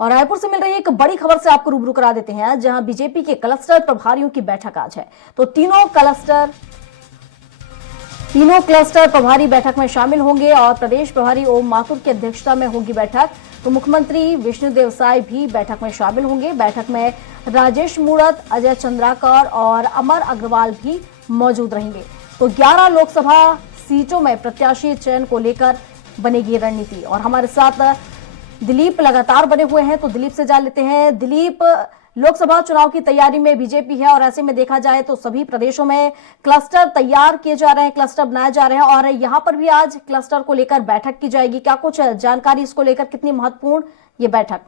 और रायपुर से मिल रही एक बड़ी खबर से आपको रूबरू करा देते हैं, जहां बीजेपी के क्लस्टर प्रभारियों की बैठक आज है। तो तीनों क्लस्टर प्रभारी बैठक में शामिल होंगे और प्रदेश प्रभारी ओम माथुर की अध्यक्षता में होगी बैठक। तो मुख्यमंत्री विष्णुदेव साय भी बैठक में शामिल होंगे। बैठक में राजेश मूणत, अजय चंद्राकर और अमर अग्रवाल भी मौजूद रहेंगे। तो 11 लोकसभा सीटों में प्रत्याशी चयन को लेकर बनेगी रणनीति। और हमारे साथ दिलीप लगातार बने हुए हैं, तो दिलीप से जान लेते हैं। दिलीप, लोकसभा चुनाव की तैयारी में बीजेपी है और ऐसे में देखा जाए तो सभी प्रदेशों में क्लस्टर तैयार किए जा रहे हैं, क्लस्टर बनाए जा रहे हैं और यहां पर भी आज क्लस्टर को लेकर बैठक की जाएगी। क्या कुछ जानकारी इसको लेकर, कितनी महत्वपूर्ण ये बैठक?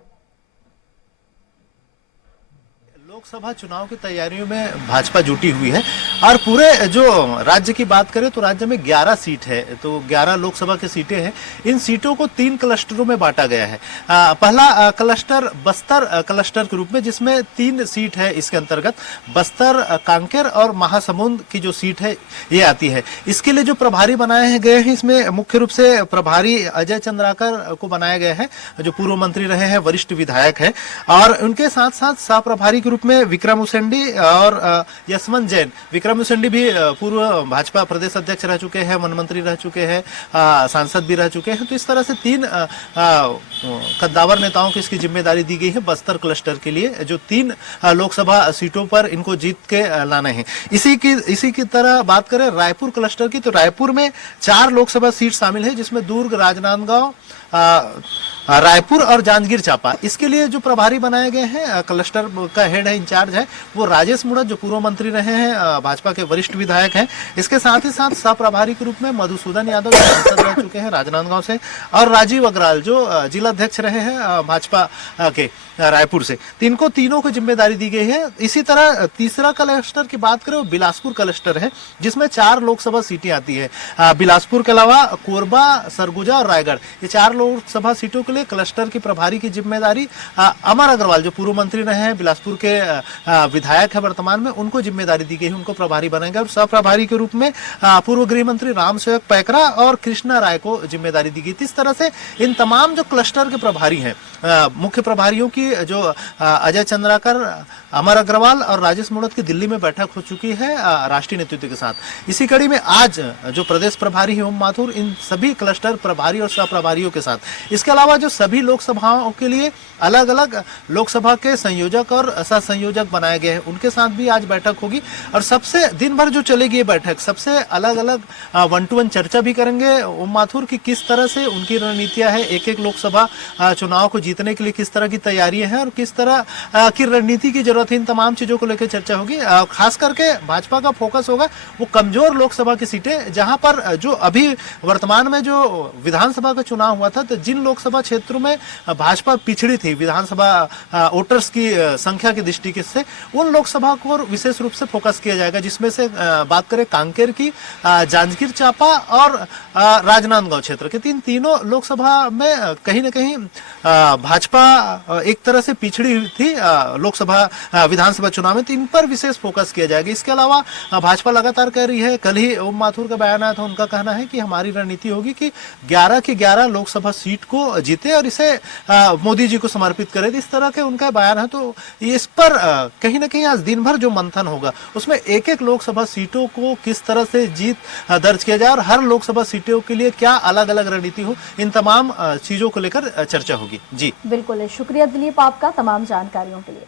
लोकसभा चुनाव की तैयारियों में भाजपा जुटी हुई है और पूरे जो राज्य की बात करें तो राज्य में 11 सीट है, तो 11 लोकसभा की सीटें हैं। इन सीटों को 3 क्लस्टरों में बांटा गया है। पहला क्लस्टर बस्तर क्लस्टर के रूप में, जिसमें 3 सीट है। इसके अंतर्गत बस्तर, कांकेर और महासमुंद की जो सीट है ये आती है। इसके लिए जो प्रभारी बनाए गए हैं, इसमें मुख्य रूप से प्रभारी अजय चंद्राकर को बनाया गया है, जो पूर्व मंत्री रहे हैं, वरिष्ठ विधायक है। और उनके साथ साथ सह प्रभारी के रूप में विक्रम उसेंडी और यशवंत जैन। विक्रम उसेंडी भी पूर्व भाजपा प्रदेश अध्यक्ष रह चुके हैं, वन मंत्री रह चुके हैं, सांसद भी रह चुके हैं। तो इस तरह से 3 कद्दावर नेताओं को इसकी जिम्मेदारी दी गई है बस्तर क्लस्टर के लिए, जो 3 लोकसभा सीटों पर इनको जीत के लाने हैं। इसी की तरह बात करें रायपुर क्लस्टर की, तो रायपुर में 4 लोकसभा सीट शामिल है, जिसमें दुर्ग, राजनांदगांव, रायपुर और जांजगीर चांपा। इसके लिए जो प्रभारी बनाए गए हैं, क्लस्टर का हेड है, इंचार्ज है, वो राजेश मूणत, जो पूर्व मंत्री रहे हैं, भाजपा के वरिष्ठ विधायक हैं। इसके साथ ही साथ सह प्रभारी के रूप में मधुसूदन यादव, जो सांसद रह चुके हैं राजनांदगांव से, और राजीव अग्रवाल, जो जिला अध्यक्ष रहे हैं भाजपा के रायपुर से। इनको तीनों को जिम्मेदारी दी गई है। इसी तरह तीसरा क्लस्टर की बात करें, बिलासपुर क्लस्टर है, जिसमें 4 लोकसभा सीटें आती है। बिलासपुर के अलावा कोरबा, सरगुजा और रायगढ़, ये 4 लोकसभा सीटों के लिए क्लस्टर की प्रभारी की जिम्मेदारी अमर अग्रवाल, जो पूर्व मंत्री रहे हैं, बिलासपुर के विधायक है वर्तमान में, उनको जिम्मेदारी दी गई है, उनको प्रभारी बनाएंगे। और सह प्रभारी के रूप में पूर्व गृह मंत्री रामसेवक पैकरा और कृष्णा राय को जिम्मेदारी दी गई। इस तरह से इन तमाम जो क्लस्टर के प्रभारी हैं, मुख्य प्रभारियों की जो अजय चंद्राकर, अमर अग्रवाल और राजेश मूणत की दिल्ली में बैठक हो चुकी है राष्ट्रीय नेतृत्व के साथ। इसी कड़ी में आज जो प्रदेश प्रभारी है ओम माथुर, इन सभी क्लस्टर प्रभारी और सह प्रभारियों के साथ, इसके अलावा जो सभी लोकसभाओं के लिए अलग अलग लोकसभा के संयोजक और सह संयोजक बनाए गए हैं, उनके साथ भी आज बैठक होगी। और सबसे दिन भर जो चलेगी ये बैठक, सबसे अलग अलग 1-to-1 चर्चा भी करेंगे ओम माथुर की, किस तरह से उनकी रणनीतियां है, एक लोकसभा चुनाव को जीतने के लिए किस तरह की तैयारियां हैं और किस तरह की रणनीति की जरूरत है। इन तमाम चीजों को लेकर चर्चा होगी। खास करके भाजपा का फोकस होगा वो कमजोर लोकसभा की सीटें, जहां पर जो अभी वर्तमान में जो विधानसभा का चुनाव हुआ था, तो जिन लोकसभा क्षेत्रों में भाजपा पिछड़ी थी विधानसभा वोटर्स की संख्या की दृष्टि से, उन लोकसभा को विशेष रूप से फोकस किया जाएगा। जिसमें से बात करें कांकेर की, जांजगीर चांपा और राजनांदगांव क्षेत्र के, तीनों लोकसभा में कहीं न कहीं भाजपा एक तरह से पिछड़ी हुई थी लोकसभा विधानसभा चुनाव में, तो इन पर विशेष फोकस किया जाएगा। इसके अलावा भाजपा लगातार कह रही है, कल ही ओम माथुर का बयान आया था, उनका कहना है कि हमारी रणनीति होगी कि 11 की 11 लोकसभा सीट को जीते और इसे मोदी जी को समर्पित करे। इस तरह के उनका बयान है। तो इस पर कहीं ना कहीं आज दिन भर जो मंथन होगा, उसमें एक लोकसभा सीटों को किस तरह से जीत दर्ज किया जाए और हर लोकसभा सीटों के लिए क्या अलग अलग रणनीति हो, इन तमाम चीजों को लेकर चर्चा होगी। जी बिल्कुल, शुक्रिया दिलीप आपका तमाम जानकारियों के लिए।